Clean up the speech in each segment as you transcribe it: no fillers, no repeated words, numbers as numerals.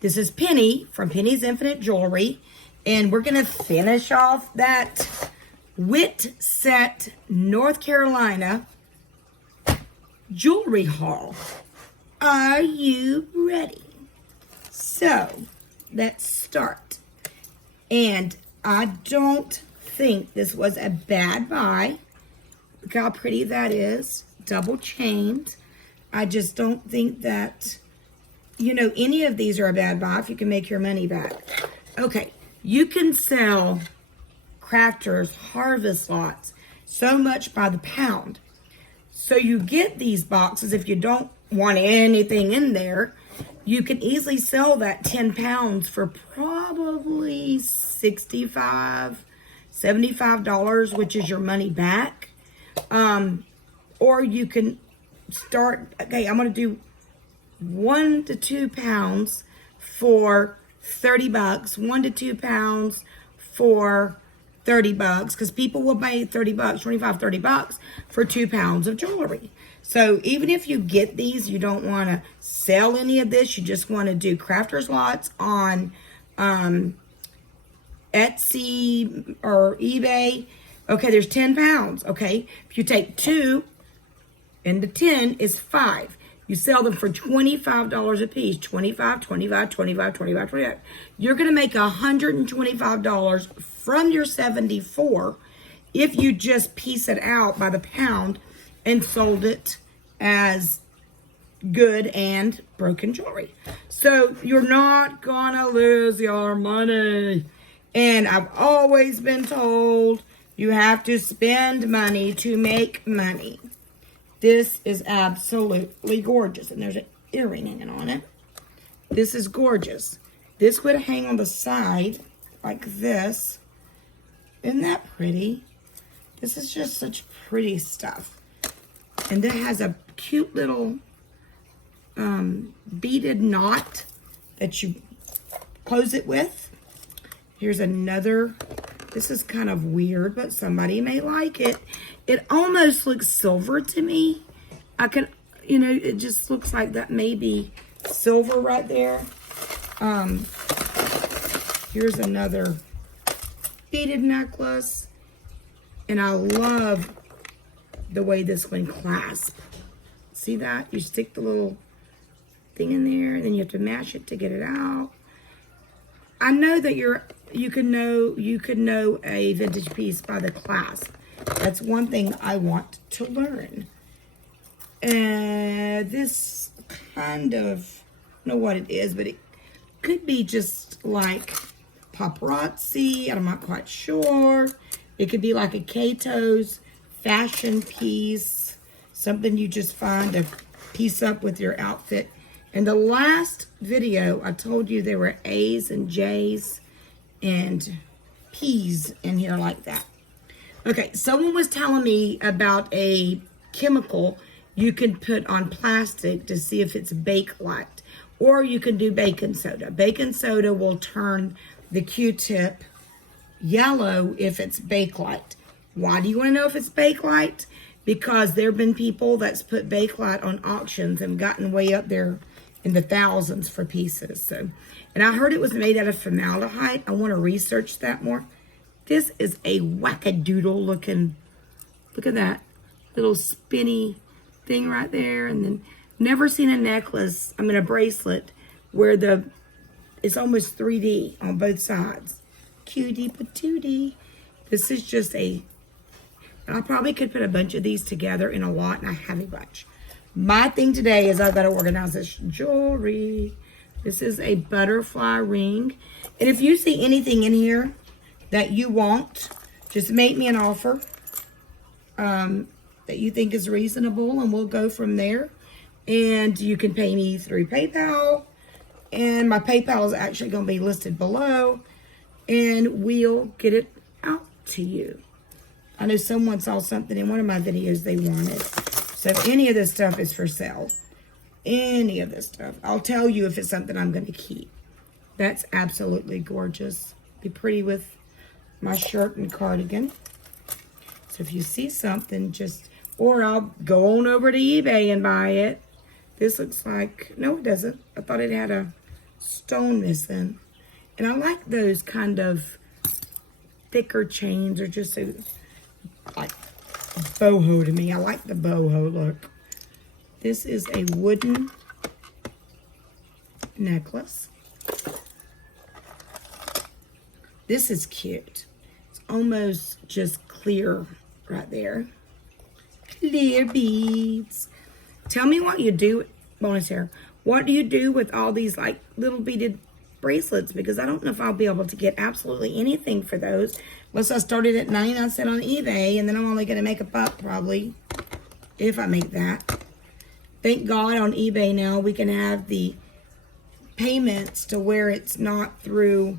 This is Penny from Penny's Infinite Jewelry. And we're going to finish off that Whitsett, North Carolina jewelry haul. Are you ready? So, let's start. And I don't think this was a bad buy. Look how pretty that is. Double chained. I just don't think that, you know, any of these are a bad buy if you can make your money back. Okay, you can sell crafters, harvest lots, so much by the pound. So you get these boxes if you don't want anything in there. You can easily sell that 10 pounds for probably $65, $75, which is your money back. Or you can start, okay, I'm going to do 1 to 2 pounds for $30, 1 to 2 pounds for $30, because people will pay $30, $25, $30 for 2 pounds of jewelry. So even if you get these, you don't want to sell any of this, you just want to do crafters lots on Etsy or eBay. Okay, there's 10 pounds, okay? If you take 2 and the 10 is 5. You sell them for $25 a piece. 25, 25, 25, 25, 25. You're going to make $125 from your 74 if you just piece it out by the pound and sold it as good and broken jewelry. So you're not going to lose your money. And I've always been told you have to spend money to make money. This is absolutely gorgeous. And there's an earring hanging on it. This is gorgeous. This would hang on the side like this. Isn't that pretty? This is just such pretty stuff. And it has a cute little beaded knot that you close it with. Here's another. This is kind of weird, but somebody may like it. It almost looks silver to me. I can, you know, it just looks like that may be silver right there. Here's another beaded necklace. And I love the way this one clasps. See that? You stick the little thing in there, and then you have to mash it to get it out. I know that you could know a vintage piece by the clasp. That's one thing I want to learn. This kind of, I don't know what it is, but it could be just like paparazzi. I'm not quite sure. It could be like a Cato's fashion piece. Something you just find to piece up with your outfit. In the last video, I told you there were A's and J's and P's in here like that. Okay, someone was telling me about a chemical you can put on plastic to see if it's Bakelite. Or you can do baking soda. Baking soda will turn the Q-tip yellow if it's Bakelite. Why do you want to know if it's Bakelite? Because there have been people that's put Bakelite on auctions and gotten way up there in the thousands for pieces. So, and I heard it was made out of formaldehyde. I want to research that more. This is a wackadoodle looking, look at that little spinny thing right there. And then never seen a necklace, I mean a bracelet, where it's almost 3D on both sides. Cutie patootie. This is just and I probably could put a bunch of these together in a lot, and I have a bunch. My thing today is I've got to organize this jewelry. This is a butterfly ring. And if you see anything in here that you want, just make me an offer that you think is reasonable, and we'll go from there. And you can pay me through PayPal. And my PayPal is actually going to be listed below. And we'll get it out to you. I know someone saw something in one of my videos they wanted. So if any of this stuff is for sale, any of this stuff, I'll tell you if it's something I'm going to keep. That's absolutely gorgeous. Be pretty with my shirt and cardigan. So if you see something, or I'll go on over to eBay and buy it. This looks like, no it doesn't. I thought it had a stone missing. And I like those kind of thicker chains, or just so like boho to me. I like the boho look. This is a wooden necklace. This is cute. It's almost just clear right there. Clear beads. Tell me what you do, bonus hair. What do you do with all these like little beaded bracelets? Because I don't know if I'll be able to get absolutely anything for those. Unless I started at 99 cents on eBay, and then I'm only going to make a buck probably, if I make that. Thank God on eBay now we can have the payments to where it's not through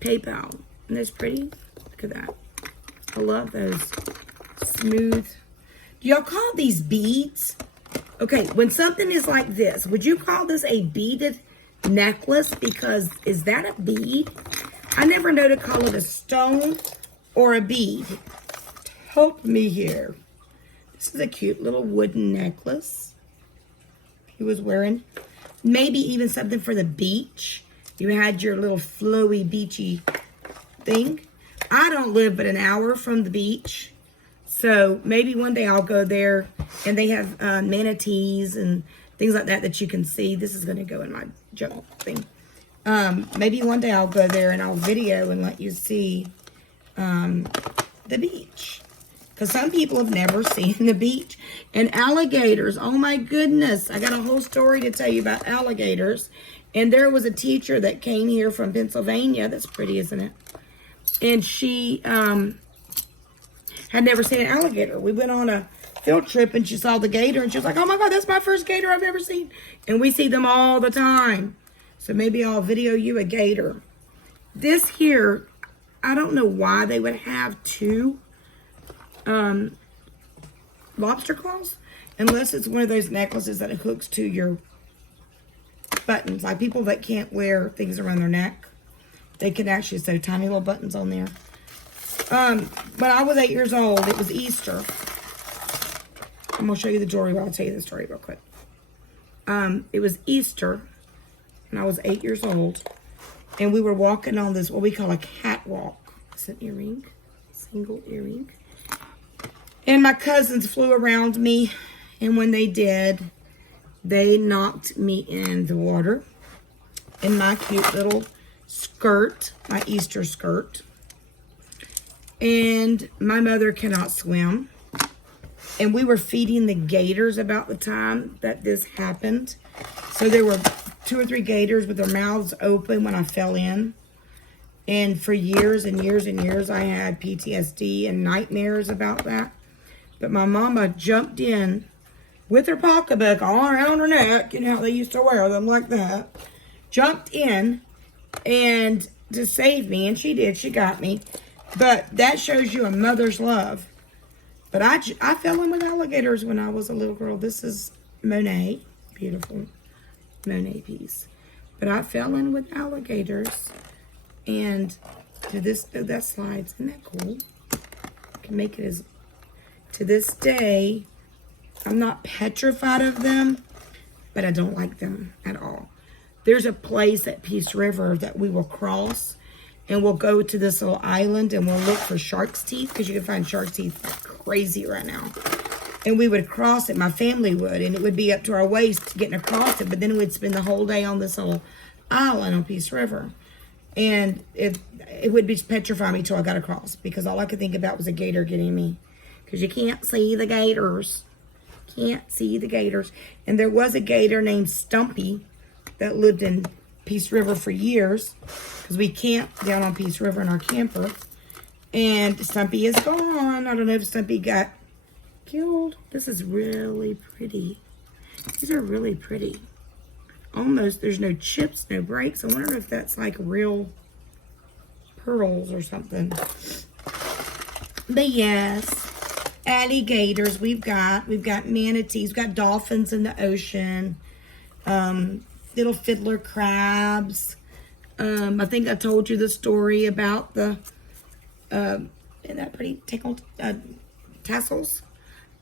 PayPal. And that's pretty. Look at that. I love those smooth. Do y'all call these beads? Okay, when something is like this, would you call this a beaded necklace? Because is that a bead? I never know to call it a stone or a bead. Help me here. This is a cute little wooden necklace he was wearing. Maybe even something for the beach. You had your little flowy beachy thing. I don't live but an hour from the beach. So maybe one day I'll go there, and they have manatees and things like that that you can see. This is going to go in my junk thing. Maybe one day I'll go there and I'll video and let you see the beach. Because some people have never seen the beach. And alligators, oh my goodness. I got a whole story to tell you about alligators. And there was a teacher that came here from Pennsylvania. That's pretty, isn't it? And she had never seen an alligator. We went on a field trip and she saw the gator and she was like, oh my God, that's my first gator I've ever seen. And we see them all the time. So maybe I'll video you a gator. This here, I don't know why they would have two lobster claws, unless it's one of those necklaces that hooks to your buttons. Like people that can't wear things around their neck, they can actually sew tiny little buttons on there. When I was 8 years old, it was Easter. I'm going to show you the jewelry, but I'll tell you the story real quick. It was Easter, and I was 8 years old, and we were walking on this, what we call a catwalk. It's an earring, single earring. And my cousins flew around me, and when they did, they knocked me in the water in my cute little skirt, my Easter skirt. And my mother cannot swim. And we were feeding the gators about the time that this happened. So there were 2 or 3 gators with their mouths open when I fell in. And for years and years and years, I had PTSD and nightmares about that. But my mama jumped in with her pocketbook all around her neck. You know how they used to wear them like that. Jumped in and to save me. And she did. She got me. But that shows you a mother's love. But I fell in with alligators when I was a little girl. This is Monet. Beautiful Monet piece. But I fell in with alligators. And to this, oh, that slides. Isn't that cool? I can make it as, to this day, I'm not petrified of them, but I don't like them at all. There's a place at Peace River that we will cross. And we'll go to this little island and we'll look for shark's teeth, because you can find shark teeth like crazy right now. And we would cross it, my family would, and it would be up to our waist getting across it, but then we'd spend the whole day on this little island on Peace River. And it would be petrify me till I got across, because all I could think about was a gator getting me. Because you can't see the gators. Can't see the gators. And there was a gator named Stumpy that lived in Peace River for years, because we camped down on Peace River in our camper. And Stumpy is gone. I don't know if Stumpy got killed. This is really pretty. These are really pretty. Almost, there's no chips, no breaks. I wonder if that's like real pearls or something. But yes, alligators we've got manatees, we've got dolphins in the ocean. Little fiddler crabs. I think I told you the story about the, isn't that pretty? Tassels.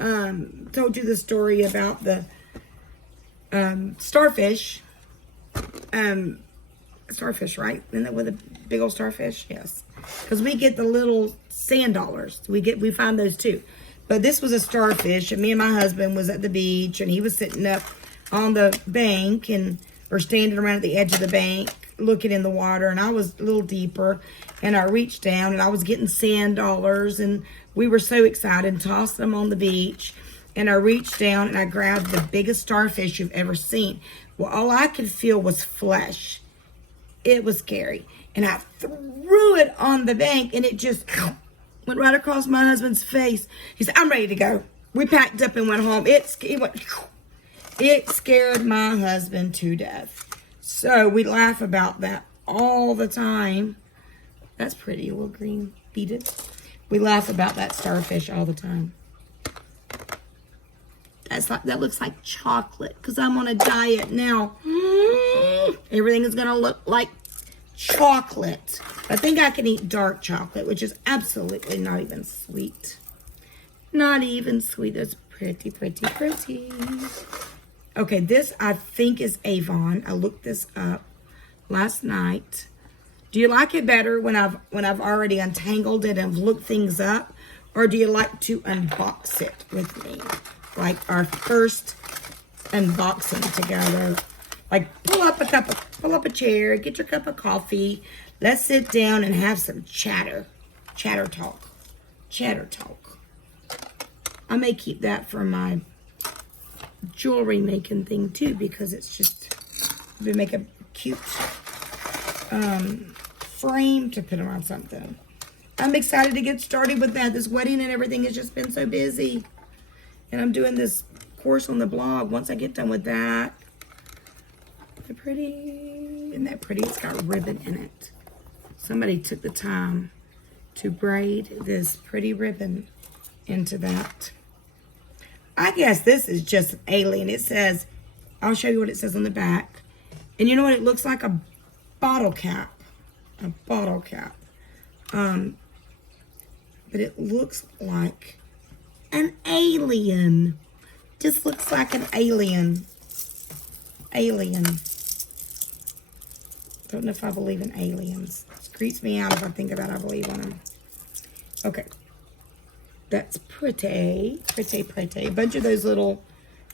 Told you the story about the starfish starfish, right? Isn't that with a big old starfish? Yes. Because we get the little sand dollars. We find those too. But this was a starfish, and me and my husband was at the beach, and he was sitting up on the bank or standing around at the edge of the bank looking in the water, and I was a little deeper, and I reached down, and I was getting sand dollars, and we were so excited and tossed them on the beach, and I reached down, and I grabbed the biggest starfish you've ever seen. Well, all I could feel was flesh. It was scary, and I threw it on the bank, and it just went right across my husband's face. He said, I'm ready to go. We packed up and went home. It scared my husband to death. So we laugh about that all the time. That's pretty, a little green beaded. We laugh about that starfish all the time. That looks like chocolate because I'm on a diet now. Everything is going to look like chocolate. I think I can eat dark chocolate, which is absolutely not even sweet. Not even sweet. That's pretty, pretty, pretty. Okay, this I think is Avon. I looked this up last night. Do you like it better when I've already untangled it and looked things up? Or do you like to unbox it with me? Like our first unboxing together. Like pull up a chair, get your cup of coffee. Let's sit down and have some chatter. Chatter talk. I may keep that for my jewelry making thing too, because it's just, we make a cute frame to put around something. I'm excited to get started with that. This wedding and everything has just been so busy. And I'm doing this course on the blog. Once I get done with that. They're pretty. Isn't that pretty? It's got ribbon in it. Somebody took the time to braid this pretty ribbon into that. I guess this is just alien. It says, I'll show you what it says on the back. And you know what? It looks like a bottle cap. A bottle cap. But it looks like an alien. Just looks like an alien. Alien. Don't know if I believe in aliens. It creeps me out if I think about I believe in them. Okay. That's pretty. Pretty, pretty. A bunch of those little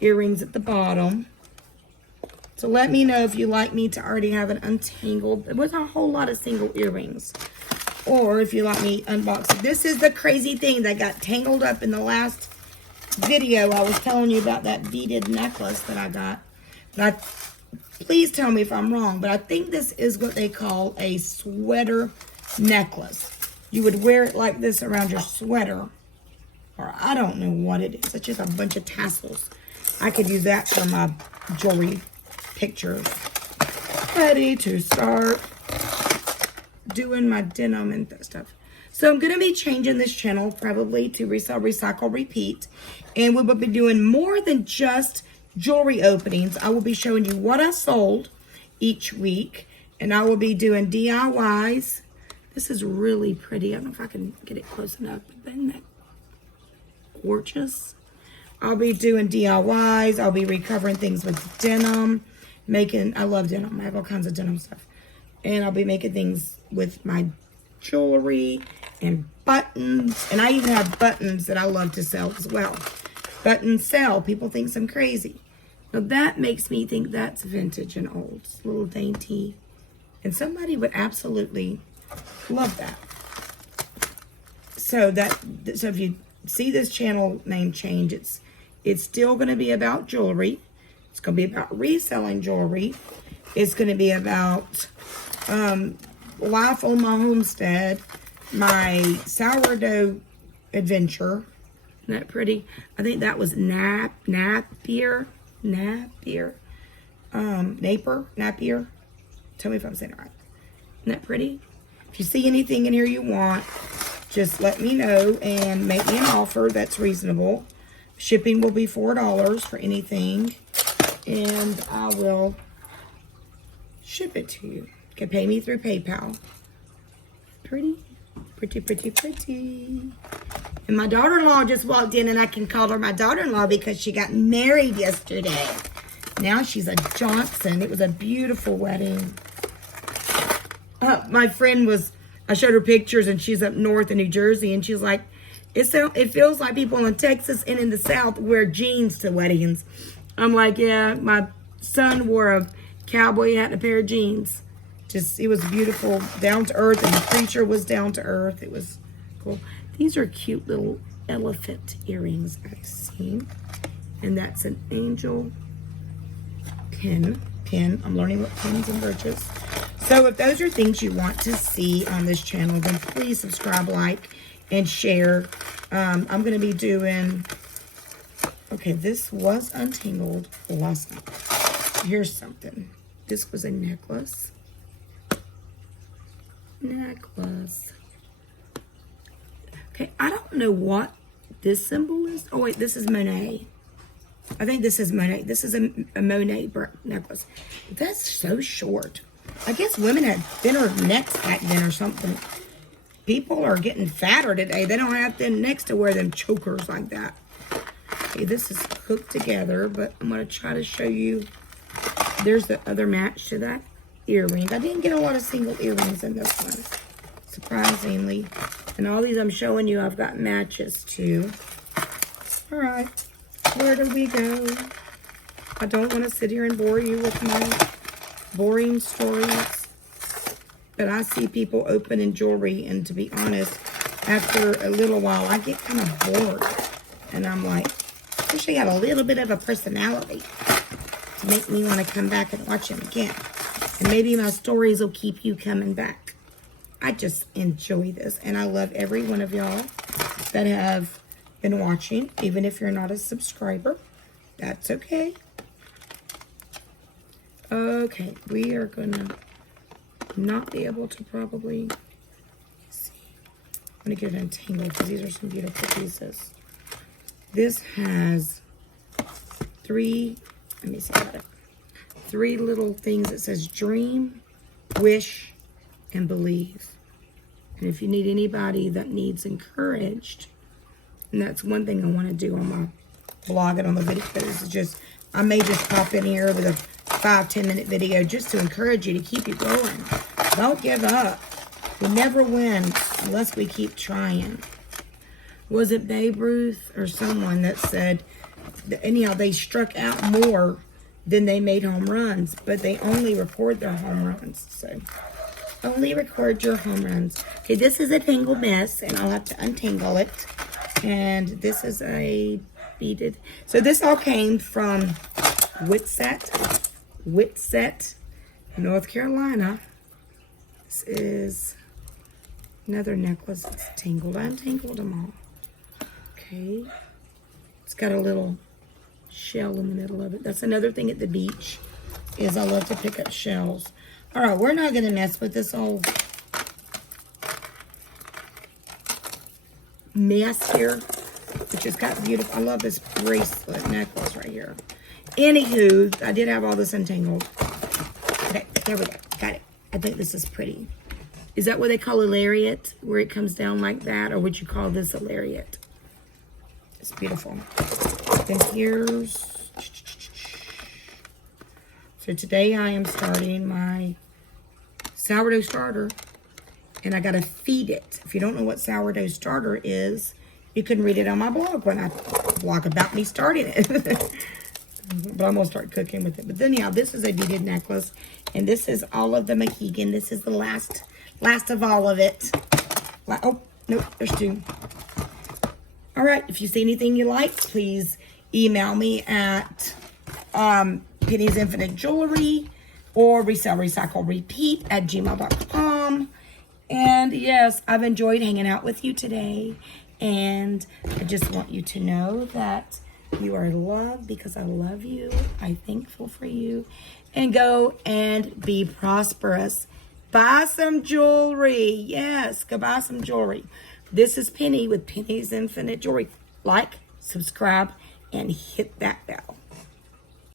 earrings at the bottom. So let me know if you like me to already have an untangled. There was a whole lot of single earrings. Or if you like me unboxing. This is the crazy thing that got tangled up in the last video. I was telling you about that beaded necklace that I got. But please tell me if I'm wrong. But I think this is what they call a sweater necklace. You would wear it like this around your sweater. Or I don't know what it is. It's just a bunch of tassels. I could use that for my jewelry pictures. Ready to start doing my denim and stuff. So I'm going to be changing this channel probably to Resell, Recycle, Repeat. And we will be doing more than just jewelry openings. I will be showing you what I sold each week. And I will be doing DIYs. This is really pretty. I don't know if I can get it close enough. But isn't that gorgeous? I'll be doing DIYs. I'll be recovering things with denim. I love denim. I have all kinds of denim stuff. And I'll be making things with my jewelry and buttons. And I even have buttons that I love to sell as well. Buttons sell. People think I'm crazy. Now that makes me think that's vintage and old. It's a little dainty. And somebody would absolutely love that. So if you see this channel name change, it's still going to be about jewelry. It's going to be about reselling jewelry. It's going to be about life on my homestead, my sourdough adventure. Isn't that pretty? I think that was Napier. Tell me if I'm saying it right. Isn't that pretty? If you see anything in here you want, just let me know and make me an offer that's reasonable. Shipping will be $4 for anything, and I will ship it to you. You can pay me through PayPal. Pretty, pretty, pretty, pretty. And my daughter-in-law just walked in, and I can call her my daughter-in-law because she got married yesterday. Now she's a Johnson. It was a beautiful wedding. My friend was, I showed her pictures, and she's up north in New Jersey, and she's like, it feels like people in Texas and in the South wear jeans to weddings. I'm like, yeah, my son wore a cowboy hat and a pair of jeans. Just, it was beautiful, down to earth, and the preacher was down to earth. It was cool. These are cute little elephant earrings I've seen. And that's an angel pin. I'm learning what pins and brooches. So if those are things you want to see on this channel, then please subscribe, like, and share. I'm going to be doing, okay, this was untangled last night. Here's something. This was a necklace. Okay, I don't know what this symbol is. Oh wait, this is Monet. I think this is Monet. This is a Monet necklace. That's so short. I guess women had thinner necks back then or something. People are getting fatter today. They don't have thin necks to wear them chokers like that. Okay, this is hooked together, but I'm going to try to show you. There's the other match to that earring. I didn't get a lot of single earrings in this one, surprisingly. And all these I'm showing you, I've got matches to. All right, where do we go? I don't want to sit here and bore you with my boring stories, but I see people opening jewelry, and to be honest, after a little while, I get kind of bored. And I'm like, I wish I had a little bit of a personality to make me want to come back and watch them again. And maybe my stories will keep you coming back. I just enjoy this, and I love every one of y'all that have been watching, even if you're not a subscriber. That's okay. Okay, we are gonna not be able to probably see. I'm gonna get it untangled because these are some beautiful pieces. This has three, let me see about it. 3 little things that says dream, wish, and believe. And if you need anybody that needs encouraged, and that's one thing I want to do on my blog and on the video, this is just, I may just pop in here with a 5-10 minute video just to encourage you to keep you going. Don't give up. We never win unless we keep trying. Was it Babe Ruth or someone that said, anyhow, they struck out more than they made home runs, but they only record their home runs. So only record your home runs. Okay, this is a tangled mess, and I'll have to untangle it. And this is a beaded. So this all came from Whitsett, North Carolina. This is another necklace that's tangled. I untangled them all. Okay. It's got a little shell in the middle of it. That's another thing at the beach, is I love to pick up shells. All right, we're not going to mess with this old mess here, which has got beautiful. I love this bracelet necklace right here. Anywho, I did have all this untangled. Okay, there we go. Got it. I think this is pretty. Is that what they call a lariat, where it comes down like that? Or would you call this a lariat? It's beautiful. Then here's... So today I am starting my sourdough starter. And I got to feed it. If you don't know what sourdough starter is, you can read it on my blog when I blog about me starting it. But I'm going to start cooking with it. But then, yeah, this is a beaded necklace. And this is all of the Mohegan. This is the last of all of it. Oh, nope, there's 2. All right, if you see anything you like, please email me at Penny's Infinite Jewelry or Resell, Recycle, Repeat at gmail.com. And yes, I've enjoyed hanging out with you today. And I just want you to know that you are loved because I love you. I'm thankful for you. And go and be prosperous. Buy some jewelry. Yes, go buy some jewelry. This is Penny with Penny's Infinite Jewelry. Like, subscribe, and hit that bell.